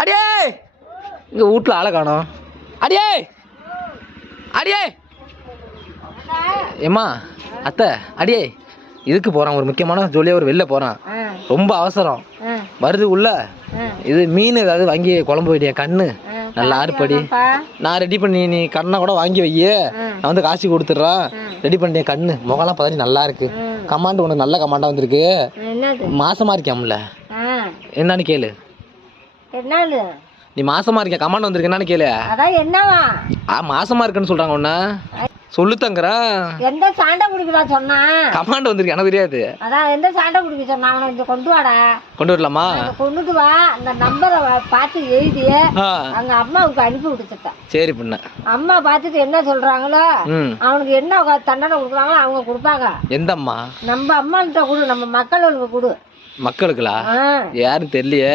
அடியே இங்க வீட்டுல ஆளை காணோம். அடியே அடியே ஏம்மா அத்தை அடியே இதுக்கு போறான், ஒரு முக்கியமான ஜோலியா ஒரு வெளில போறான், ரொம்ப அவசரம் வருது உள்ள. இது மீன் ஏதாவது வாங்கி குழம்பு வைடிய, கண்ணு நல்லா ஆறுபடி. நான் ரெடி பண்ணி, நீ கண்ணை கூட வாங்கி வைய, நான் வந்து காசு கொடுத்துட்றேன். ரெடி பண்ணிட்டேன். கண்ணு முகம்லாம் பார்த்து நல்லா இருக்கு. கமாண்ட் உனக்கு நல்ல கமாண்டா வந்திருக்கு. மாசமா இருக்கியாம்ல, என்னன்னு கேளு. நீ மாசமா இருக்கியா, கமாண்ட் வந்திருக்கு என்னன்னு கேளு. என்னவா மாசமா இருக்குன்னு சொல்றாங்க. உன்ன சொல்லு தங்குறேன். எந்த சாண்டை குடிக்கிறா சொன்னா கமாண்ட் வந்திருக்கு, எனக்கு தெரியாது. அதான் எந்த சாண்டை குடிக்க சொன்னா அவனை கொண்டு வாடா. கொண்டு வரலாமா? கொண்டுட்டு வா. அந்த நம்பரை பார்த்து எழுதி அங்க அம்மாவுக்கு அனுப்பி விட்டுட்டேன். சரி பண்ண அம்மா பார்த்துட்டு என்ன சொல்றாங்களோ அவனுக்கு என்ன தண்டனை கொடுக்குறாங்களோ அவங்க கொடுப்பாங்க. எந்த அம்மா? நம்ம அம்மா கிட்ட கொடு, நம்ம மக்களுக்கு கொடு. மக்களுக்குலா? யாரும் தெரியலையே.